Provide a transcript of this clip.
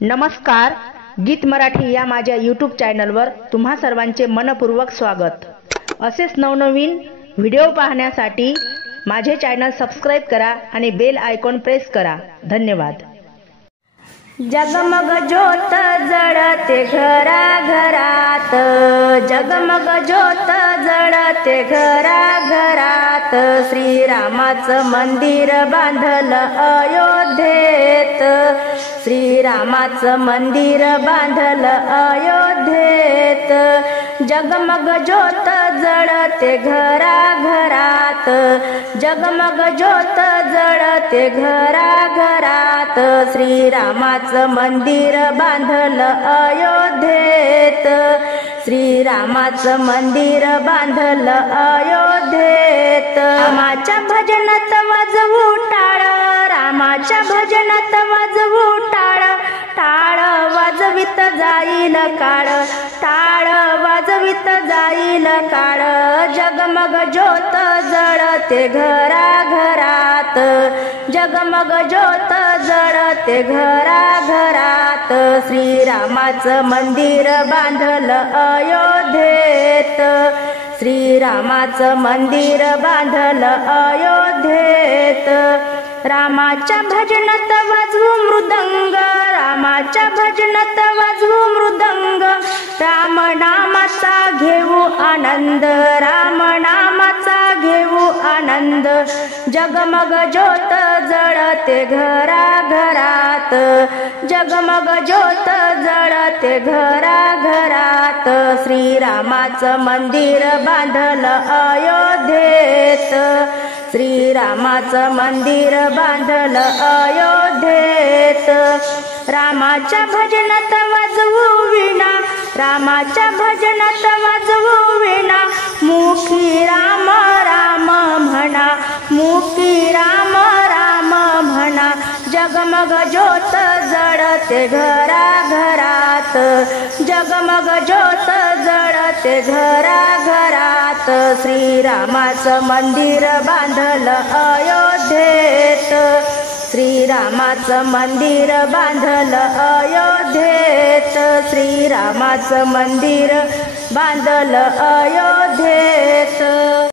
नमस्कार, गीत मराठी या माझ्या यूट्यूब चॅनलवर तुम्हा सर्वांचे मनपूर्वक स्वागत। असेच नवनवीन व्हिडिओ पाहण्यासाठी माझे चॅनल सबस्क्राइब करा आणि बेल आयकॉन प्रेस करा। धन्यवाद। जगमग ज्योत जळते घरा घरात, जगमग ज्योत जळते घरा घरात, श्रीरामाचं मंदिर बांधलं अयोध्येत, श्रीरामाचं मंदिर बांधलं अयोध्येत। जगमग ज्योत जळते घरा घरात, जगमग ज्योत जळते घरा घरात, श्रीरामाचं मंदिर बांधलं अयोध्येत, श्रीरामाचं मंदिर बांधलं अयोध्येत। रामाच्या भजनात वाजवू टाळ, रामाच्या भजनात वाजवू टाळ, टाळ वाजवित जाईल काळ, टाळ वाजवित जाईल काळ। जगमग ज्योत जळते घरा घरात, जगमग ज्योत जळते घरा घरात, श्रीरामाचं मंदिर बांधलं अयोध्येत, श्रीरामाचं मंदिर बांधलं अयोध्येत। रामाच्या भजनात वाजवू मृदंग, रामाच्या भजनात वाजवू मृदंग, राम नामाचा घेऊ आनंद, राम नामाचा घेऊ आनंद। जगमग ज्योत जळते घरा घरात, जगमग ज्योत जळते घरा घरात, श्रीरामाचं मंदिर बांधलं अयोध्येत, श्रीरामाचं मंदिर बांधलं अयोध्येत। रामाच्या भजनात वाजवू वीणा, रामाच्या भजनात वाजवू वीणा, मुखी राम राम म्हणा, मुखी राम राम म्हणा। जगमग ज्योत जळते घरा घरात, जगमग ज्योत जळते घरा घरात, श्रीरामाचं मंदिर बांधलं अयोध्येत, श्रीरामाचं मंदिर बांधलं अयोध्येत, श्रीरामाचं मंदिर बांधलं अयोध्येत।